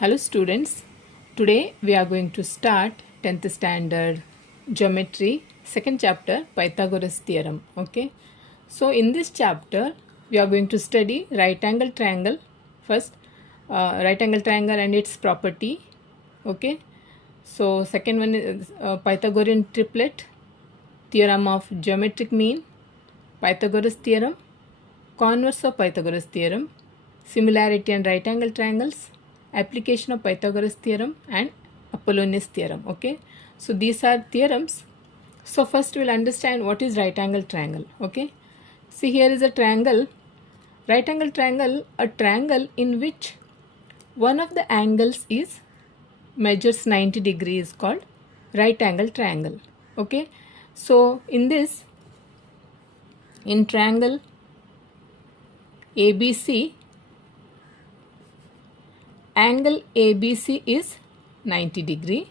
Hello students, today we are going to start 10th standard geometry, second chapter Pythagoras theorem. Okay, so in this chapter we are going to study right angle triangle first, right angle triangle and its property. Okay, so second one is Pythagorean triplet, theorem of geometric mean, Pythagoras theorem, converse of Pythagoras theorem, similarity and right angle triangles, application of Pythagoras theorem and Apollonius theorem. Okay, so these are theorems. So first we'll understand what is right angle triangle. Okay, see here is a triangle. Right angle triangle, a triangle in which one of the angles is measures 90 degrees, called right angle triangle. Okay, so in this, in triangle ABC, angle ABC is 90 degree.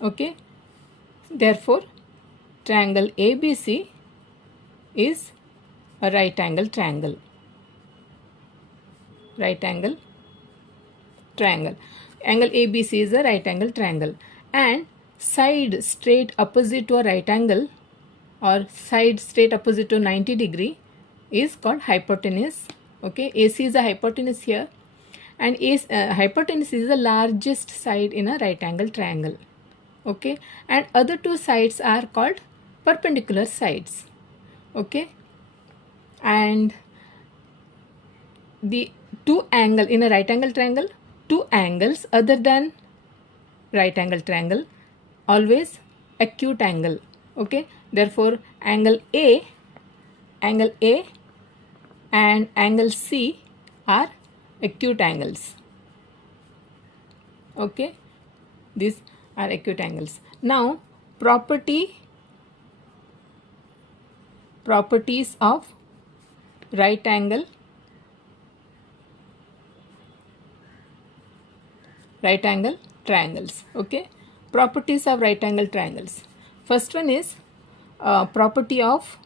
Okay, therefore triangle ABC is a right angle triangle. Right angle triangle. Angle ABC is a right angle triangle, and side straight opposite to a right angle or side straight opposite to 90 degree is called hypotenuse. Okay, AC is a hypotenuse here, and hypotenuse is the largest side in a right angle triangle. Okay, and other two sides are called perpendicular sides. Okay, and the two angle in a right angle triangle, two angles other than right angle triangle always acute angle. Okay, therefore angle A and angle C are acute angles. Okay, these are acute angles. Now properties of right angle triangles. Okay, properties of right angle triangles. First one is property of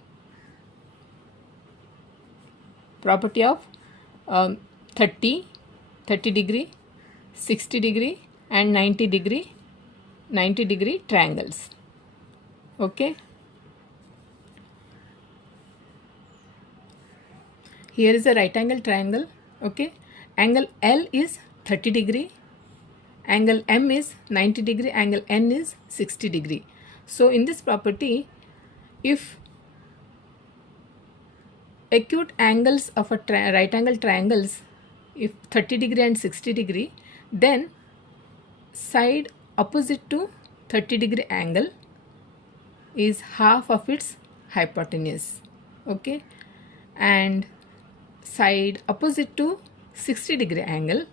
30 degree, 60 degree and 90 degree triangles. Okay, here is a right angle triangle. Okay, angle L is 30 degree, angle M is 90 degree, angle N is 60 degree. So in this property, if acute angles of a right angle triangles, if 30 degree and 60 degree, then side opposite to 30 degree angle is half of its hypotenuse. Okay, and side opposite to 60 degree angle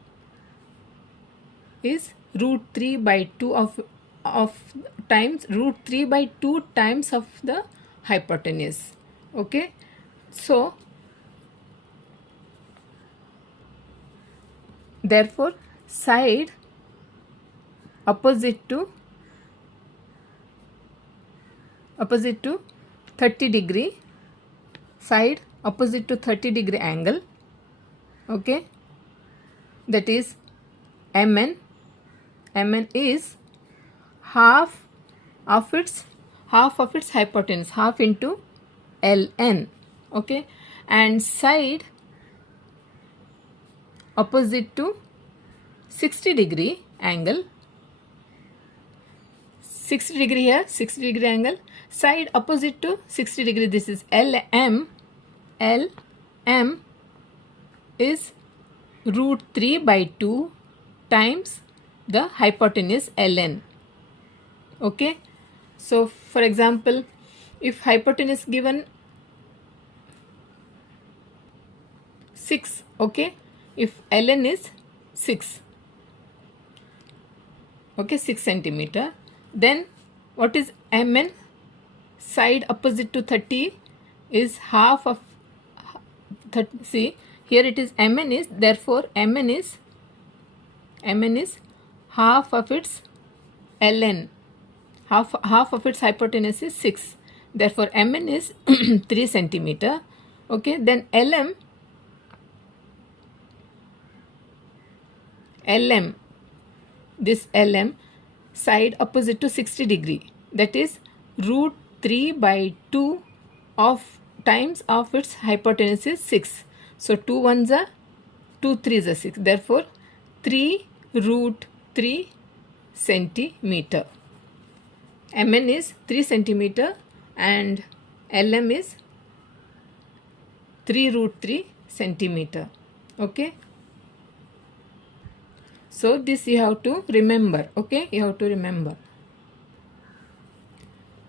is root 3 by 2 of times root 3 by 2 times of the hypotenuse. Okay, so therefore side opposite to 30 degree, side opposite to 30 degree angle, okay, that is MN is half of its hypotenuse, half into LN. Okay, and side opposite to 60 degree angle, 60 degree here, 60 degree angle, side opposite to 60 degree, this is LM is root 3 by 2 times the hypotenuse LN. Okay, so for example, if hypotenuse given 6, okay, if ln is 6, okay, 6 centimeter, then what is mn? Side opposite to 30 is half of 30. See here it is mn is, therefore mn is half of its ln, half of its hypotenuse is 6, therefore mn is 3 centimeter. Okay, then LM, this LM side opposite to 60 degree, that is root 3 by 2 of times of its hypotenuse is 6. So 2 ones are 2 3s are 6. Therefore 3 root 3 centimeter. MN is 3 centimeter and LM is 3 root 3 centimeter. Okay. So this you have to remember. Okay, you have to remember.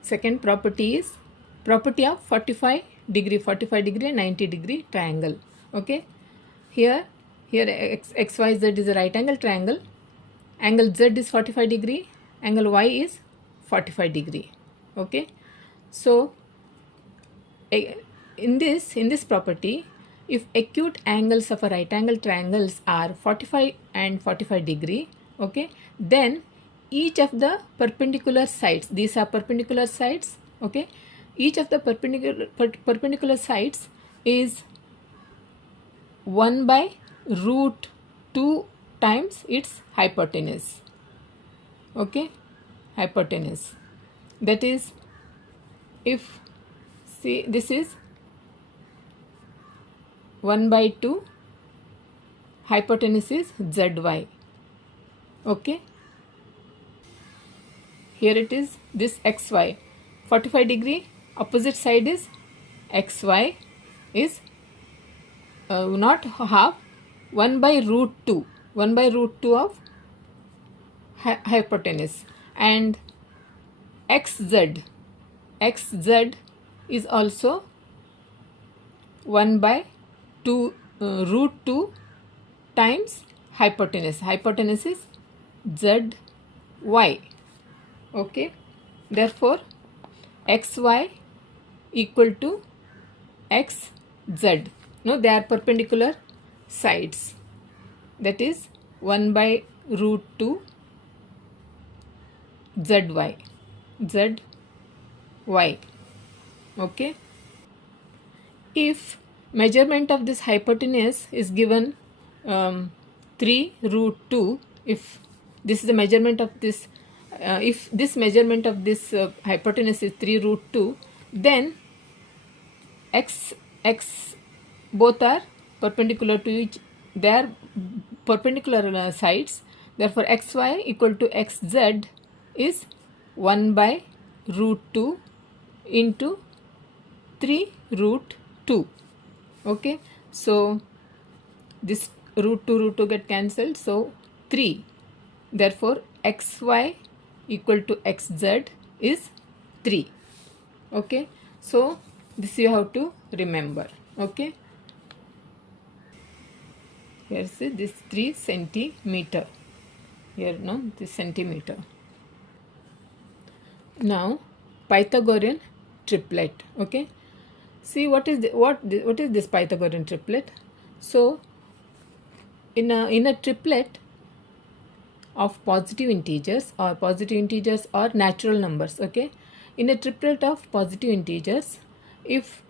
Second property is property of 45 degree and 90 degree triangle. Okay, here XYZ is a right angle triangle. Angle Z is 45 degree, angle Y is 45 degree. Okay, so in this property, if acute angles of a right angle triangles are 45 and 45 degree, okay, then each of the perpendicular sides, these are perpendicular sides, okay, each of the perpendicular sides is 1 by root 2 times its hypotenuse. Okay, hypotenuse, that is, if see this is 1 by 2, hypotenuse is ZY. Okay, here it is this XY, 45 degree, opposite side is XY is not half, 1 by root 2, 1 by root 2 of hypotenuse, and XZ is also 1 by 2 root 2 times hypotenuse. Hypotenuse is ZY. Okay, therefore XY equal to XZ. No, they are perpendicular sides, that is 1 by root 2 ZY. Okay, if measurement of this hypotenuse is given 3 root 2, if this is the measurement of this, if this measurement of this hypotenuse is 3 root 2, then x both are perpendicular to each, they are perpendicular sides, therefore xy equal to xz is 1 by root 2 into 3 root 2. Okay, so this root 2 get cancelled, so 3, therefore xy equal to xz is 3. Okay, so this you have to remember. Okay, here see this 3 centimeter, here no, this centimeter. Now Pythagorean triplet. Okay, see what is this Pythagorean triplet. So in a triplet of positive integers or natural numbers, okay, in a triplet of positive integers, if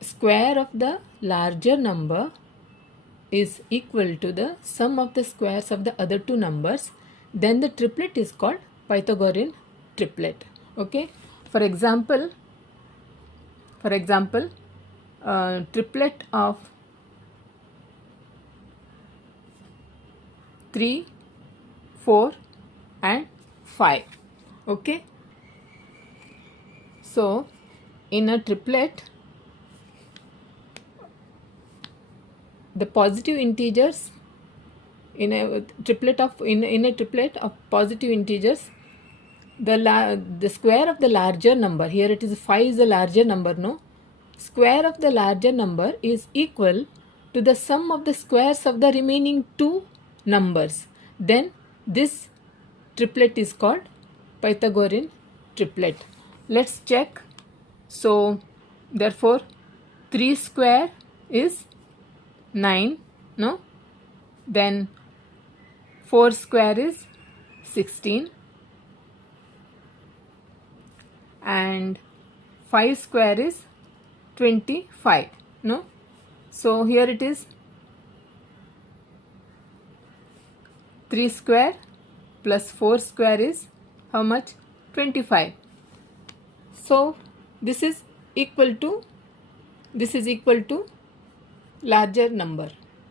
square of the larger number is equal to the sum of the squares of the other two numbers, then the triplet is called Pythagorean triplet. Okay, for example, triplet of 3, 4 and 5. Okay, so in a triplet, the positive integers in a triplet of positive integers, the square of the larger number, here it is 5 is the larger number, no, square of the larger number is equal to the sum of the squares of the remaining two numbers, then this triplet is called Pythagorean triplet. Let's check. So therefore 3 square is 9, no, then 4 square is 16 and 5 square is 25, no, so here it is 3 square plus 4 square is how much? 25. So this is equal to larger number,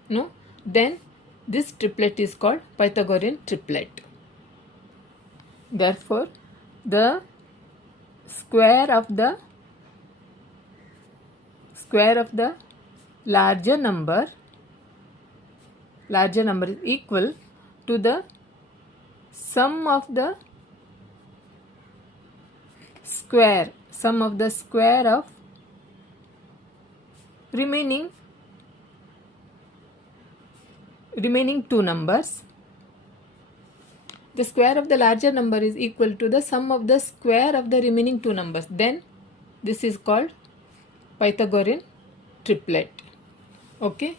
no? Then this triplet is called Pythagorean triplet. Therefore the square of the larger number is equal to the sum of the square of remaining two numbers. The square of the larger number is equal to the sum of the square of the remaining two numbers. Then this is called Pythagorean triplet. Okay.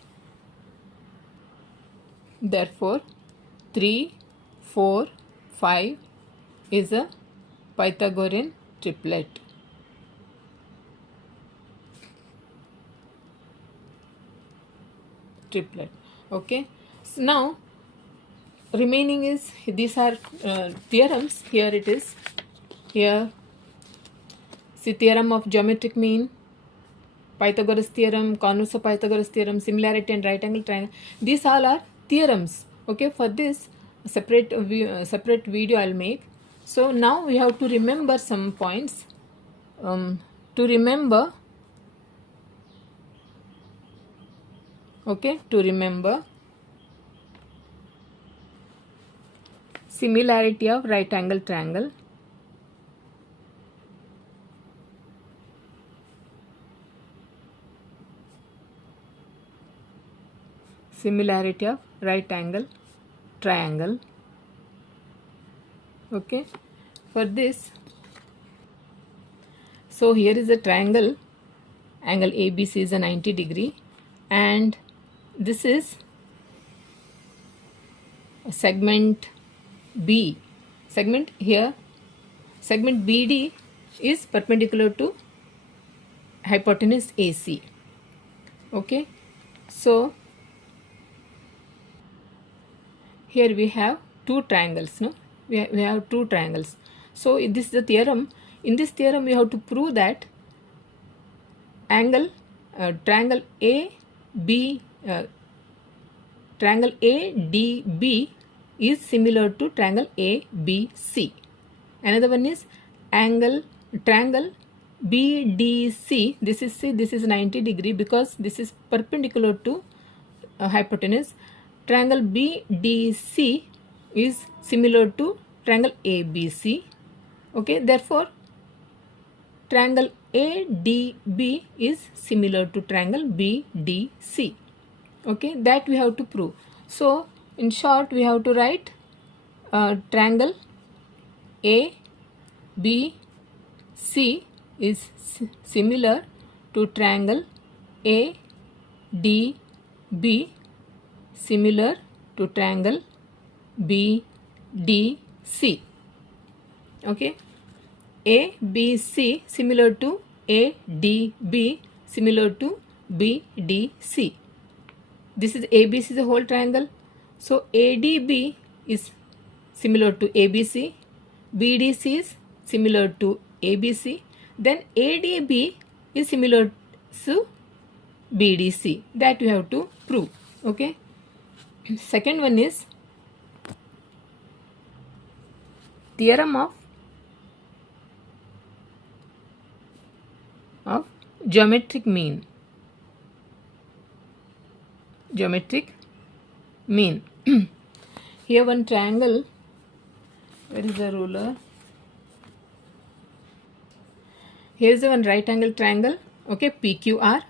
Therefore 3, 4, 5 is a Pythagorean triplet. Okay. So now remaining is, these are theorems. Here it is. Here see, theorem of geometric mean, Pythagoras theorem, converse of Pythagoras theorem, similarity and right angle triangle. These all are theorems. Okay. For this separate video I'll make. So now we have to remember some points. To remember similarity of right angle triangle, similarity of right angle triangle. Okay. For this, so here is a triangle, angle ABC is a 90 degree, and this is a segment B. Segment BD is perpendicular to hypotenuse AC. Okay. So here we have two triangles, no? We have two triangles. So this is the theorem. In this theorem we have to prove that triangle ADB is similar to triangle ABC. Another one is triangle BDC. This is 90 degree because this is perpendicular to hypotenuse. Triangle BDC is similar to triangle ABC. Okay. Therefore triangle ADB is similar to triangle BDC. Okay. That we have to prove. So in short we have to write triangle ABC is similar to triangle ADB, similar to triangle BDC. Okay. ABC similar to ADB, similar to BDC. This is ABC is a whole triangle. So ADB is similar to ABC, BDC is similar to ABC, then ADB is similar to BDC. That we have to prove. Okay. Second one is theorem of geometric mean. Here one triangle. Where is the ruler? Here is the one right angle triangle. Okay, PQR.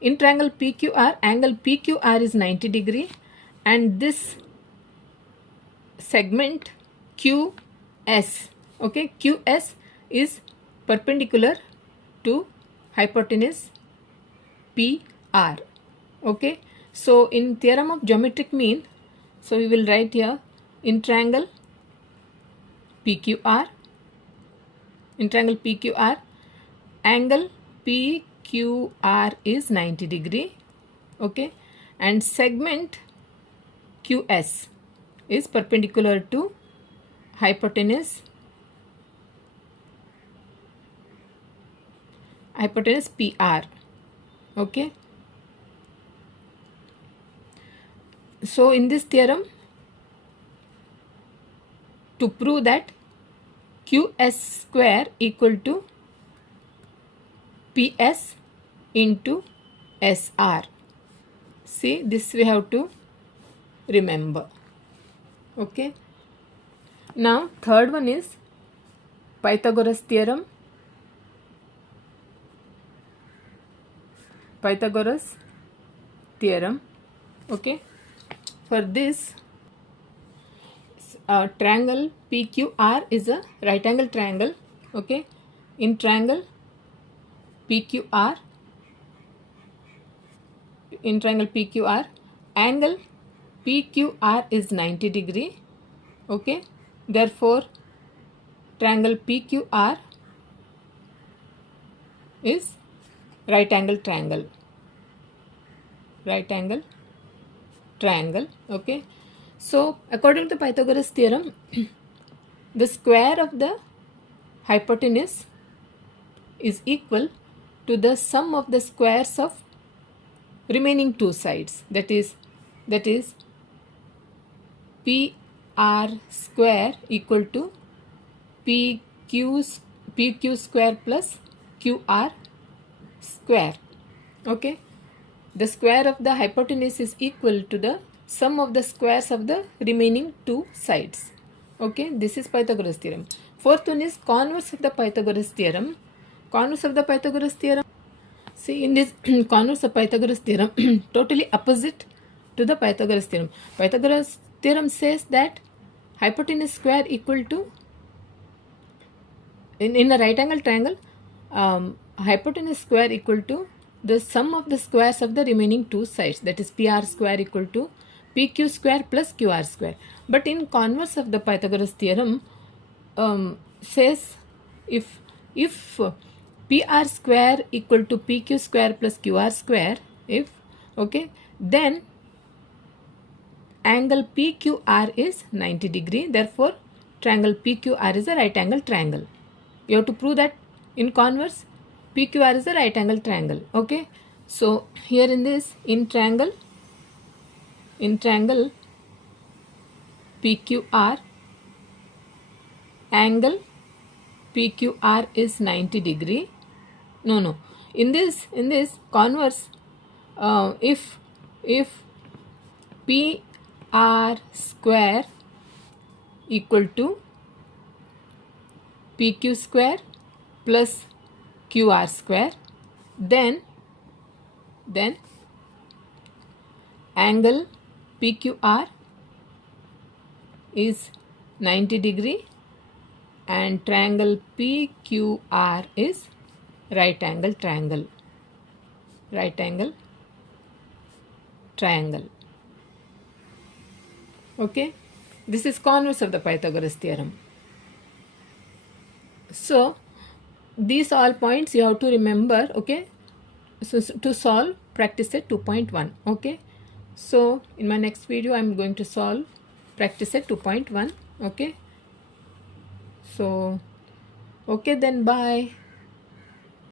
In triangle PQR, angle PQR is 90 degree, and this segment QS. Okay, QS is perpendicular to hypotenuse PR. Okay. So in theorem of geometric mean, so we will write here in triangle PQR, angle PQR is 90 degree. Okay. And segment QS is perpendicular to hypotenuse PR. Okay. So in this theorem, to prove that QS square equal to PS into SR. See, this we have to remember. Okay. Now third one is Pythagoras theorem. Pythagoras theorem. Okay. For this, triangle PQR is a right angle triangle. Okay. In triangle PQR, angle PQR is 90 degree. Okay. Therefore, triangle PQR is right angle triangle. Okay. So according to Pythagoras theorem, the square of the hypotenuse is equal to the sum of the squares of remaining two sides. That is PR square equal to PQ square plus QR square. Okay. The square of the hypotenuse is equal to the sum of the squares of the remaining two sides. Okay. This is Pythagoras theorem. Fourth one is converse of the Pythagoras theorem. See, in this converse of Pythagoras theorem, totally opposite to the Pythagoras theorem. Pythagoras theorem says that hypotenuse square equal to, in a right angle triangle, hypotenuse square equal to the sum of the squares of the remaining two sides. That is PR square equal to PQ square plus QR square. But in converse of the Pythagoras theorem, says if PR square equal to PQ square plus QR square, then angle PQR is 90 degree. Therefore, triangle PQR is a right angle triangle. You have to prove that in converse PQR is a right angle triangle. Okay. So here in triangle PQR, angle PQR is 90 degree. No. In this converse, if PR square equal to PQ square plus QR square, then angle PQR is 90 degree and triangle PQR is right angle triangle. Okay. This is converse of the Pythagoras theorem. So these all points you have to remember. Okay. So to solve, practice set 2.1. Okay. So in my next video I am going to solve practice set 2.1. Okay. So okay, then bye.